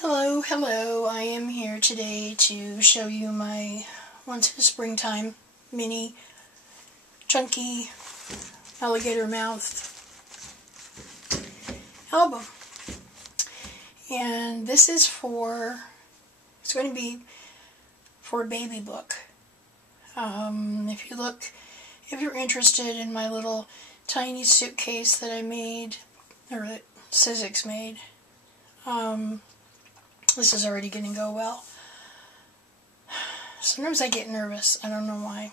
Hello, hello. I am here today to show you my Once in Springtime mini chunky alligator mouthed album. And this is it's going to be for a baby book. If you're interested in my little tiny suitcase that I made, or that Sizzix made, this is already going to go well. Sometimes I get nervous. I don't know why.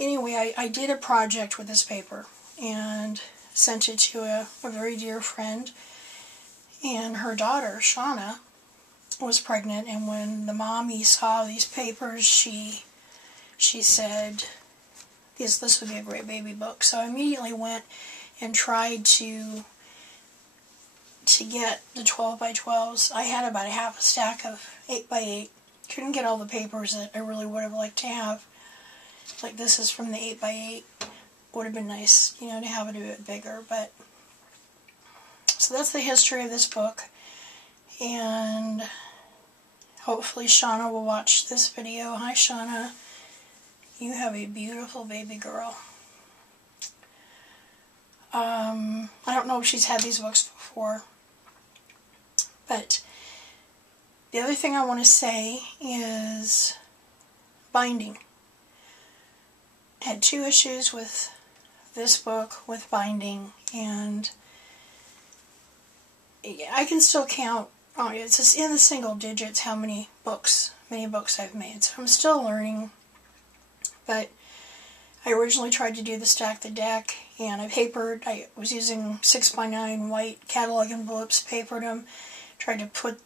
Anyway, I did a project with this paper and sent it to a very dear friend. And her daughter, Shauna, was pregnant. And when the mommy saw these papers, she said, this would be a great baby book. So I immediately went and tried to get the 12 by 12s. I had about a half a stack of 8 by 8. Couldn't get all the papers that I really would have liked to have. Like this is from the 8 by 8. Would have been nice, to have it a bit bigger. But so that's the history of this book. And hopefully Shauna will watch this video. Hi Shauna. You have a beautiful baby girl. I don't know if she's had these books before. But the other thing I want to say is binding. I had 2 issues with this book with binding, and I can still count, it's just in the single digits how many books I've made. So I'm still learning, but I originally tried to do the Stack the Deck, and I was using 6x9 white catalog envelopes, papered them, tried to put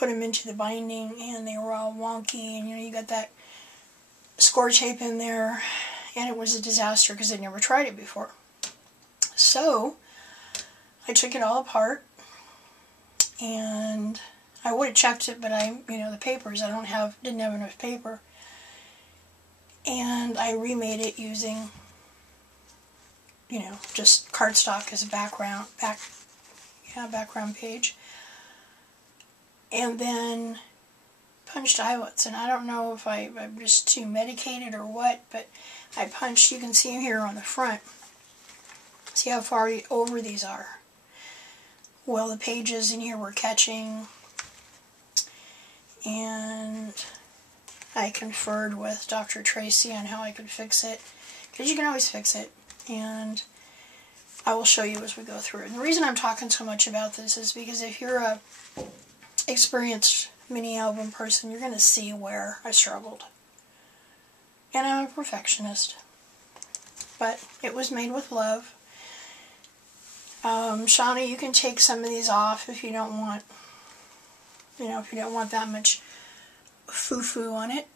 them into the binding, and they were all wonky, and you got that score tape in there, and it was a disaster because I'd never tried it before. So I took it all apart, and I would have checked it, but the papers, didn't have enough paper, and I remade it using just cardstock as a background page. And then punched eyelets, and I don't know if I'm just too medicated or what, but I punched, you can see them here on the front. See how far over these are. Well, the pages in here were catching, and I conferred with Dr. Tracy on how I could fix it, because you can always fix it, and I will show you as we go through it. And the reason I'm talking so much about this is because if you're a experienced mini album person, you're going to see where I struggled. And I'm a perfectionist. But it was made with love. Shauna, you can take some of these off if you don't want, that much foo-foo on it.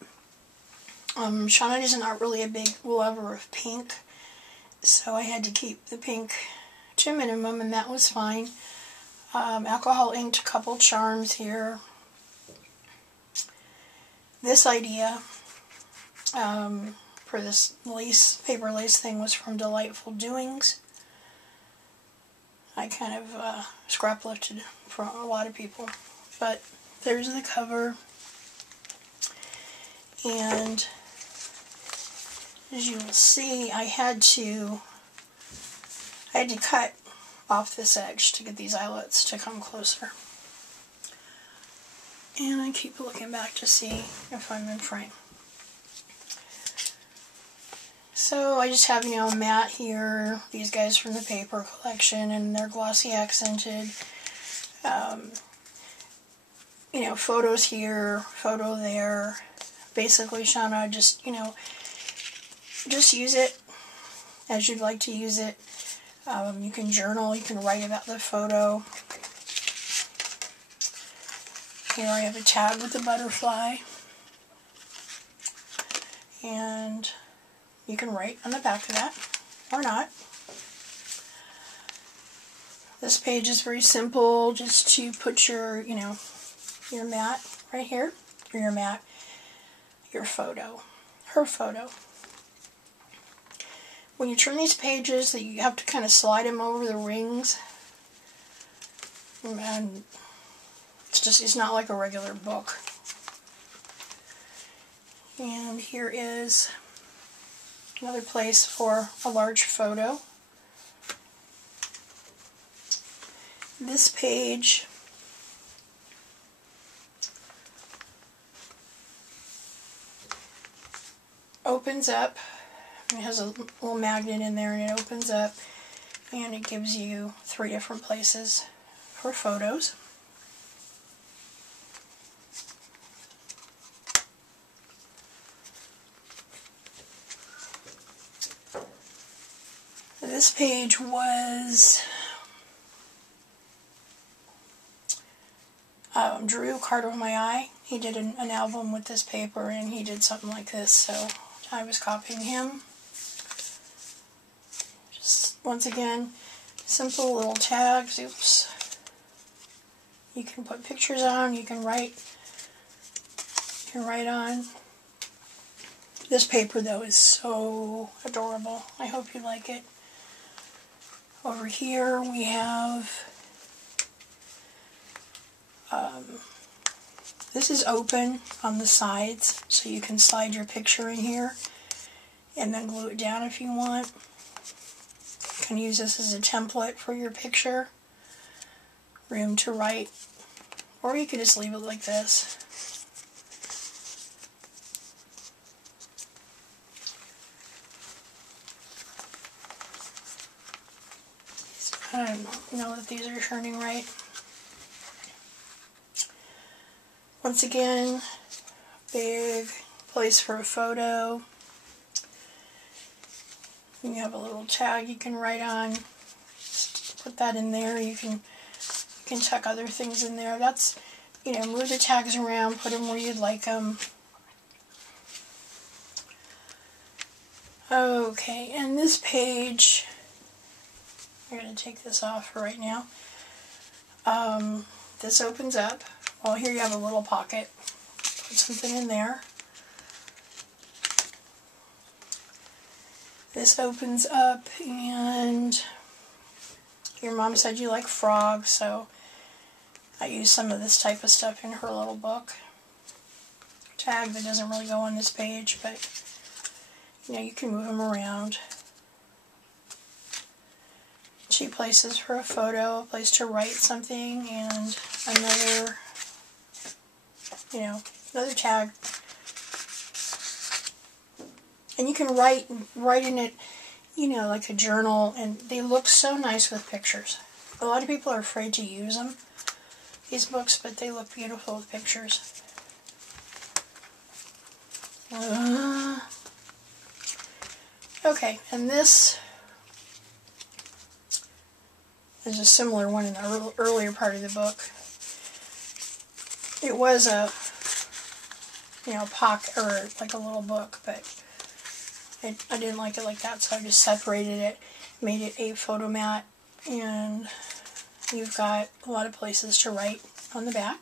Shauna is not really a big lover of pink, so I had to keep the pink to a minimum, and that was fine. Alcohol inked a couple charms here. This idea for this paper lace thing was from Delightful Doings. I kind of scrap lifted from a lot of people. But there's the cover. And as you will see, I had to cut off this edge to get these eyelets to come closer. And I keep looking back to see if I'm in frame. So I just have, a matte here, these guys from the paper collection, and they're glossy accented. Photos here, photo there. Basically, Shauna, just use it as you'd like to use it. You can journal, you can write about the photo. Here I have a tab with the butterfly. And you can write on the back of that, or not. This page is very simple, just to put your mat right here, or your photo, her photo. When you turn these pages, you have to kind of slide them over the rings. and it's not like a regular book. And here is another place for a large photo. This page opens up. It has a little magnet in there, and it opens up, and it gives you 3 different places for photos. This page was Drew Card Over My Eye. He did an album with this paper, and he did something like this, so I was copying him. Just once again, simple little tags. Oops. You can put pictures on. You can write. On. This paper, though, is so adorable. I hope you like it. Over here we have, this is open on the sides, so you can slide your picture in here and then glue it down if you want. You can use this as a template for your picture, room to write, or you could just leave it like this. I don't know that these are turning right. Once again, big place for a photo. You have a little tag you can write on. Just put that in there. You can tuck other things in there. That's, move the tags around, put them where you'd like them. Okay, and this page, I'm going to take this off for right now. This opens up. Well, here you have a little pocket. Put something in there. This opens up, and your mom said you like frogs, so I used some of this type of stuff in her little book. Tag that doesn't really go on this page, but you can move them around. Cheap places for a photo, a place to write something, and another, another tag. And you can write in it, like a journal, and they look so nice with pictures. A lot of people are afraid to use them, these books, but they look beautiful with pictures. Okay, and this is a similar one in the earlier part of the book. It was a, pocket, or like a little book, but I didn't like it like that, so I just separated it, made it a photo mat, and you've got a lot of places to write on the back.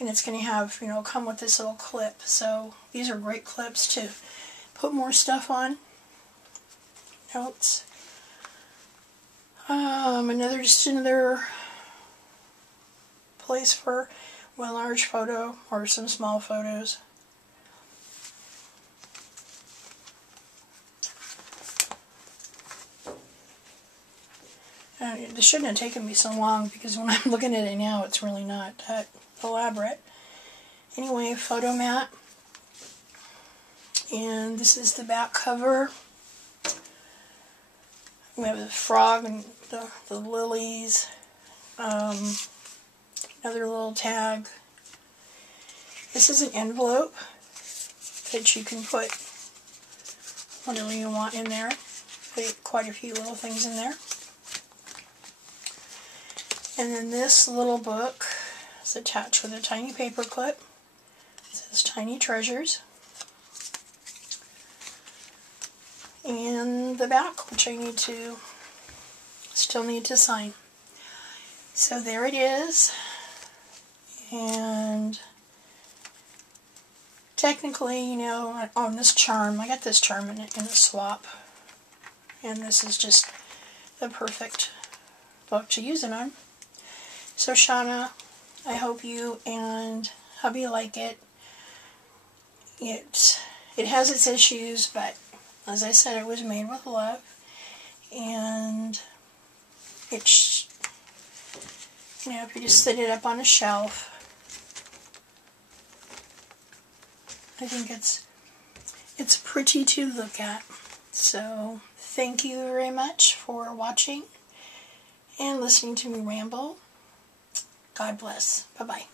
And it's going to have, come with this little clip, so these are great clips to put more stuff on. Notes. Another place for a large photo or some small photos. This shouldn't have taken me so long, because when I'm looking at it now, it's really not that elaborate. Anyway, photo mat. And this is the back cover. We have the frog and the lilies. Another little tag. This is an envelope that you can put whatever you want in there. Put quite a few little things in there. And then this little book is attached with a tiny paper clip. It says Tiny Treasures. And the back, which I still need to sign. So there it is. And technically, on this charm, I got this charm in a swap. And this is just the perfect book to use it on. So Shauna, I hope you and hubby like it. It has its issues, but as I said, it was made with love, and it's, if you just sit it up on a shelf, I think it's pretty to look at. So thank you very much for watching and listening to me ramble. God bless. Bye-bye.